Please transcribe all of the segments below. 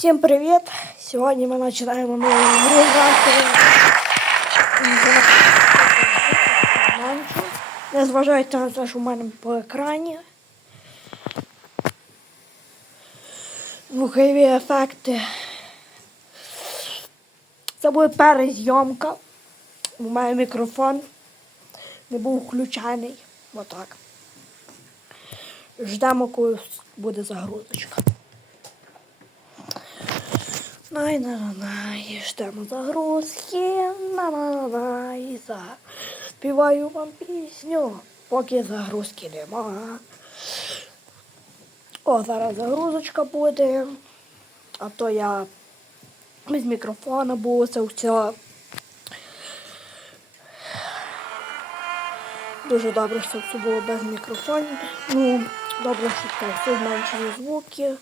Всім привіт! Сьогодні ми починаємо нову гру грати. Не зважайте на те, що в мене по екрані. Звукові ефекти. Це буде перезйомка. У мене мікрофон не був включений. Отак. Ждемо, коли буде загрузочка. Най на на на і ждемо загрузки. На на на на і заспіваю вам пісню, поки загрузки нема. О, зараз загрузочка буде. А то я без мікрофона було це все. Дуже добре, що це було без мікрофонів. Ну, добре, що це все зменшили звуки.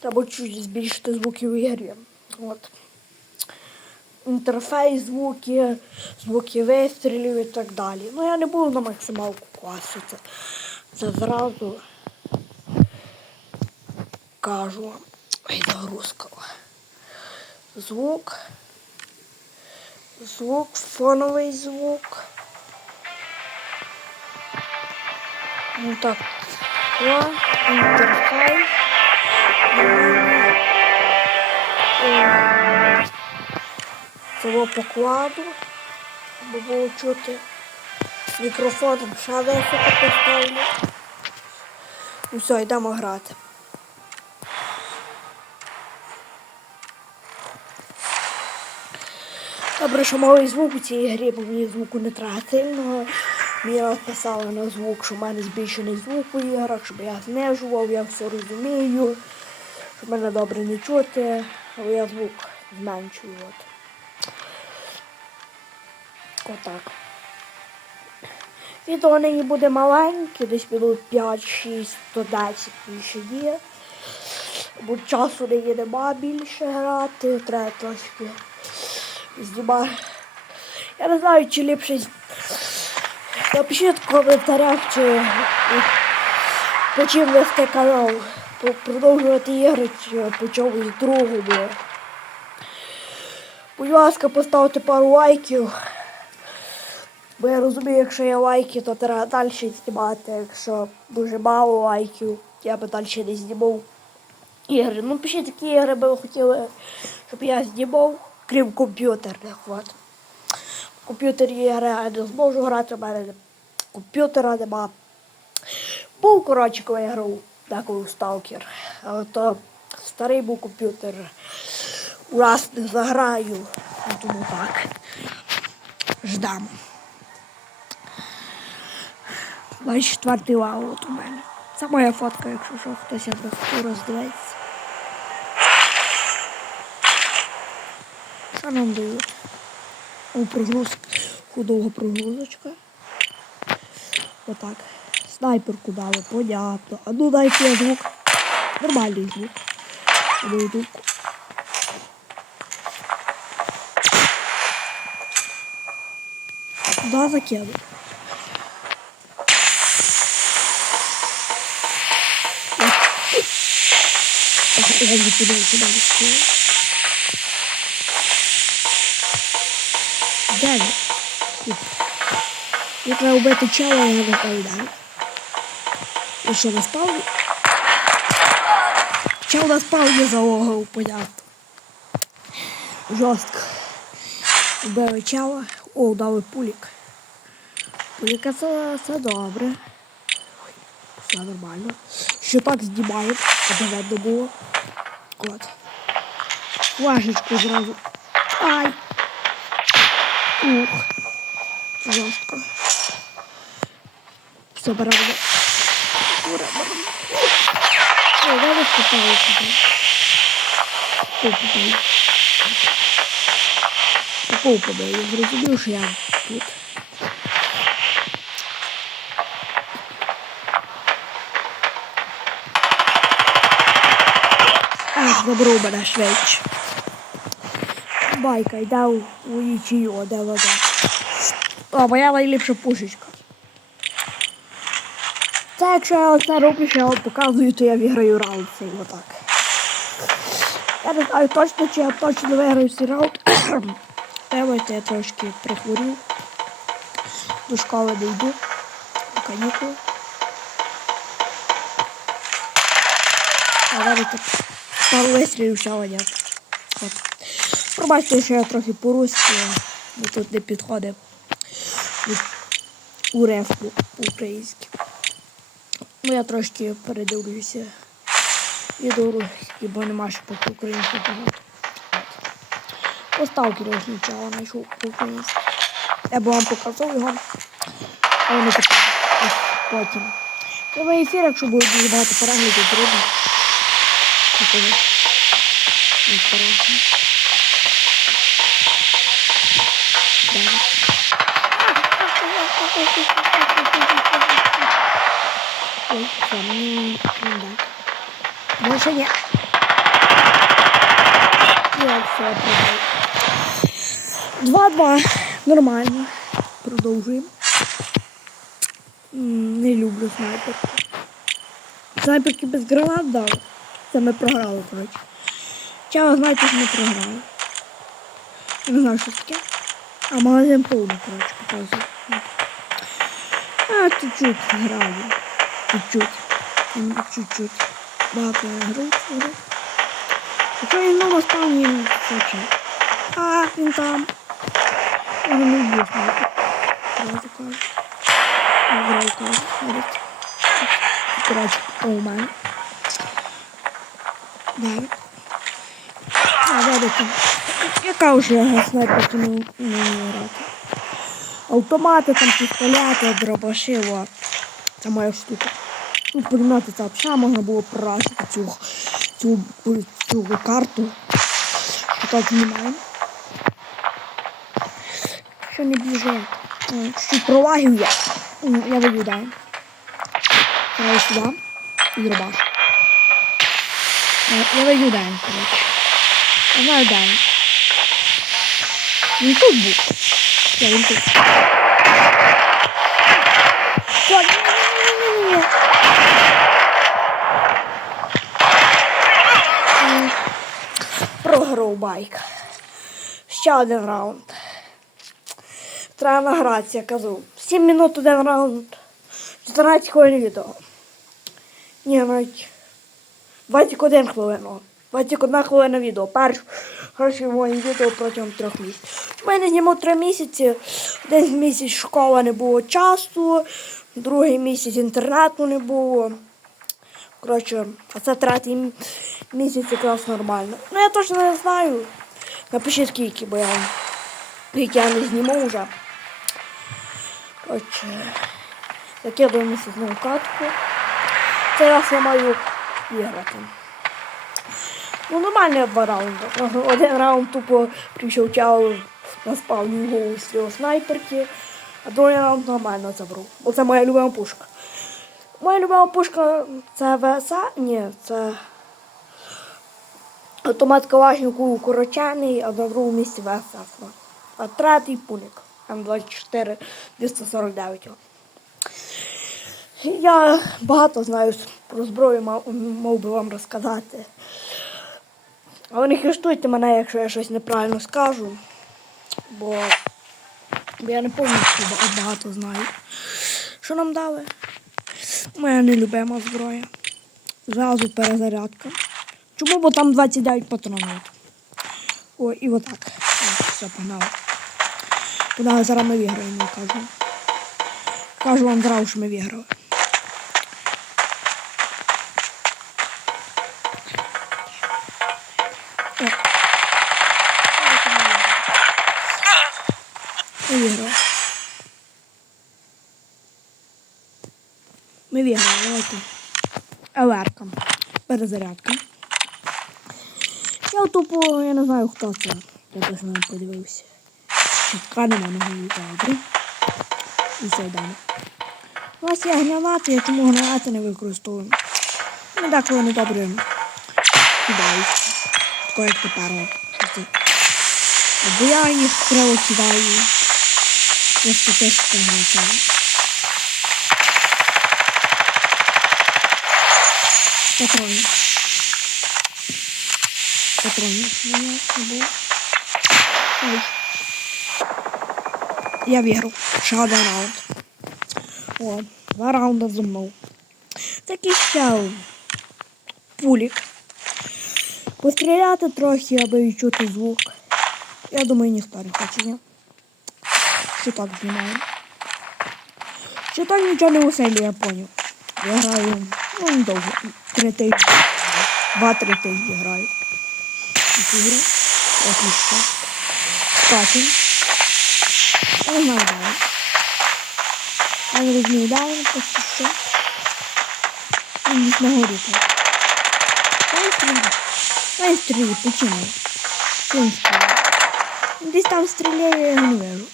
Треба чуть збільшити звуки в ігрі. От. Інтерфейс звуки, звуки вистрілів і так далі. Ну я не буду на максималку класу. Це, це зразу кажу. Ой, загрузка. Звук. Звук, фоновий звук. Ну так. Інтерфейс. Цього покладу, бо було чути мікрофоном високо поставлю. Ну все, йдемо грати. Добре, що малий звук у цій грі, бо мені звуку не треба. Мені розписали на звук, що в мене збільшений звук у іграх, щоб я знижував, я все розумію, щоб мене добре не чути, але я звук зменшую. От. Отак. Відео нині буде маленьке, десь минут 5-6, 110 більше є. Бо часу нині нема більше грати, треба трошки знімати. Я не знаю, чи ліпше. Напишіть в коментарях, чи по чим вести канал. Продовжувати ігри чи по чомусь другому. Будь ласка, поставте пару лайків. Бо я розумію, якщо є лайки, то треба далі знімати. Якщо дуже мало лайків, я би далі не знімав ігри. Ну, пишіть, які ігри би ви хотіли, щоб я знімав, крім комп'ютерних. От. В комп'ютері ігри я не зможу грати, у мене комп'ютера нема. Був, коротше, коли я грав деколи сталкер. Але то старий був комп'ютер. Раз не заграю. Тому так. Ждам. 24 лаут у мене. Це моя фотка, якщо що хтось я роздивиться. Що нам дають? О, прогрузка. Худого прогрузочка. Отак. Снайперку дали, понятно. А ну дайте я звук. Нормальний звук. Мою думку. Куда закину? Я не закину. Де він? Тут. Мені треба вбити чела, я не пам'ятаю. І що на спавні? Чел на спавні залогав, понятно. Жорстко. Вбили чела. О, дали пулік. Пуліка це, це добре. Все нормально. Що так знімаємо, щоб видно було. От. Флажечку зразу. Ай! Ух. Жорстко. Все, беремо. Ура, беремо. Ой, давай спитаю сюди. Хто попав? Попав попав, я зрозумів, я тут. Ах, забрав мене швидше. Байка, йде у, у нічию, де вода. О, моя найліпша пушечка. Якщо я це роблю, що я показую, то я виграю раунд цей отак. Я не знаю точно, чи я точно виграю цей раунд. Давайте я трошки прихворю. До школи не йду. До канікул. А давайте пару вистрілів одяг. От. Пробачте, що я трохи по-русски, бо тут не підходить у рефку по-українськи. Ну я трошки передивлюся відео бо нема ще по українськи багато. Поставки нічого знайшов по-українськи. Я б вам показав його, але не тепер. Потім. Прямий ефір, якщо буде дуже багато переглядів. Такого. Ось перегляд. Далі. Ой, все, мені не так. Нет. Я продав. 2-2. Нормально. Продовжуємо. Не люблю снайперки. Снайперки без гранат дали. Це ми програли, коротше. Чого знаєте, ми програли. Не знаю, що таке. А магазин повний, коротше, показую. А, чуть-чуть граю. Чуть-чуть. Чуть-чуть. Багато я гру. гру. Якщо він на спавні хоче. А, він там. Я не люблю снайпер. Зразу кажу. Зразу кажу. Смотрите. Коротше, у мене. Далі. А, там. Яка вже снайперка не, не грати. Автомати, там пістолети, дробаши, во. Це моя штука. Ну, пулемети це взагалі можна було прорашити цю, цю, цю карту. Що так знімаємо. Що не. Е, Чуть пролагів я. Я виглядаю. Граю сюди. І дробаш. Е, Я виглядаю, коротше. Я знаю, він. Тут був. Я він тут. Що? Ні-ні-ні-ні-ні. Програв байк. Ще один раунд. Треба награтися, я кажу. 7 минут один раунд. 14 хвилин відео. Ні, навіть 21 хвилину. 21 хвилина відео. Перш, перше моє відео протягом трьох місяців. У мене зніму три місяці. Один місяць школа не було часу, другий місяць інтернету не було. Коротше, а це третій місяць якраз нормально. Ну я точно не знаю. Напишіть скільки, бо я скільки я не зніму вже. Коротше, закидую місяцьну катку. Цей раз я маю виграти. Ну, нормальний два раунди. Один раунд тупо прийшов чау на спавні голову стріл снайперки, а другий раунд нормально забрав. Бо це моя любима пушка. Моя любима пушка це ВСА? Ні, це автомат Калашникову коротяний, а на другому місці ВСА. А третій пуник. М24 249. Я багато знаю про зброю, мав, би вам розказати. Але не хрештуйте мене, якщо я щось неправильно скажу. Бо, бо я не повністю ба- багато знаю. Що нам дали? Моя нелюбима зброя. Зразу перезарядка. Чому? Бо там 29 патронів. О, і отак. Все, погнали. Погнали, зараз ми виграємо, кажу. Кажу вам зразу, що ми виграли. О. Ми виграли. Ми виграли. Аверка. Перезарядка. Я тупо, я не знаю, хто це. Я теж не подивився. Чітка нема на голові, добре. І все далі. У нас є гранати, я тому гранати не використовую. Ну так, вони добре кидають. Тако як тепер. Або я їх прямо. Просто теж гранатами. Патрони. патронів у мене не було. Ой. Я виграв. Ще один раунд. О, два раунди за мною. Такий ще пулік. Постріляти трохи, аби відчути звук. Я думаю, ніхто не хоче, ні? Що так знімаємо. Що так нічого не веселі, я поняв. Я граю, ну, недовго. Три тижні. Два-три тижні граю. в ігри. Отлично. Скачем. Я не знаю, далі. Я не розумію, далі, просто що. Він десь на горі так. Дай стріляй. Дай стріляй, почему? Чого він Десь там стріляє, я не вижу.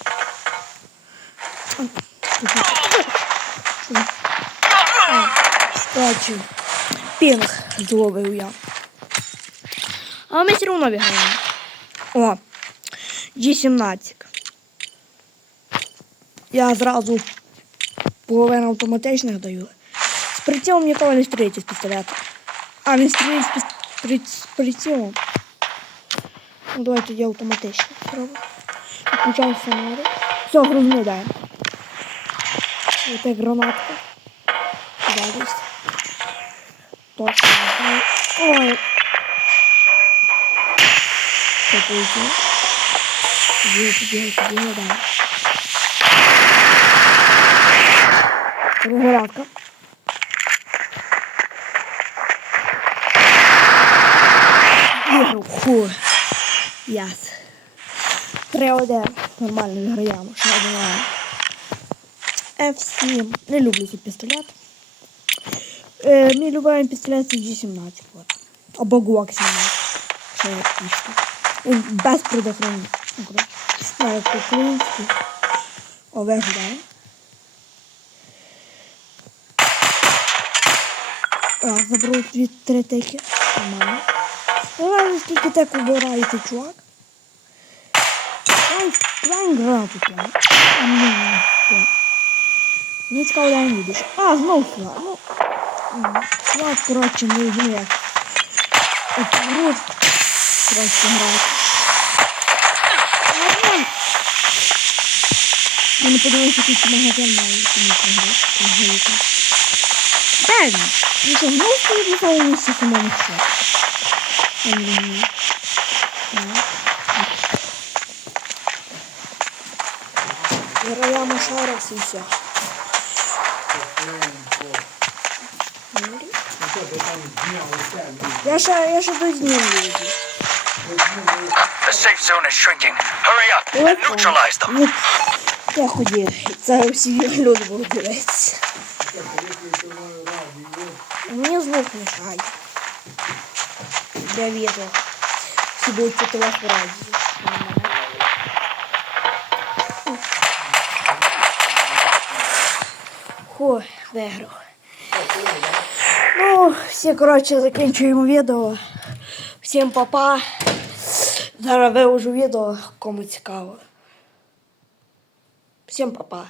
А, Пінг зловив я. А ми все одно виграємо. О, G17. Я зразу половину автоматичних даю. З прицілом ніколи не стріляйте з пістолета. А, він стріляє з, при- з прицілом. Ну, давай тоді автоматично спробуємо. Включаємо фонарик. Все, розглядаємо. Ось гранатка. Сюди Що далі. Перегородка. Виграв. Фу. Яс. Три один. Нормально виграємо. Ще один раунд. F7. Не люблю цей пістолет. Е, мій любимий пістолет це G17. От. Або Glock 17. Ще є пішка. Він без предохранення. Ну, коротше. Знаю, по-українськи. О, виглядає. Раз, забрав дві три. Нормально. Нормально, скільки тек убирає цей чувак. Ай, гранату прямо. А, ну, все. Мені цікаво, де він їдеш. А, знов сюди. Ну, я, коротше, не знаю, як. Гру, коротше, грати. Я не подивився, який магазин має, тому програти. Де він? Ну що, знову стоїть на самому місці самому що? Я не розумію. Граємо Я ще, я ще дознімлю. The safe zone is shrinking. Hurry up and neutralize them. Ну, я ходів. Це всі люди будуть дивитися. Мені звук мешає. Для відео. Всі будуть чути вас по радіо. Фу, виграв. Ну, всі, коротше, закінчуємо відео. Всім папа. Зараз виложу відео, кому цікаво. Всім папа.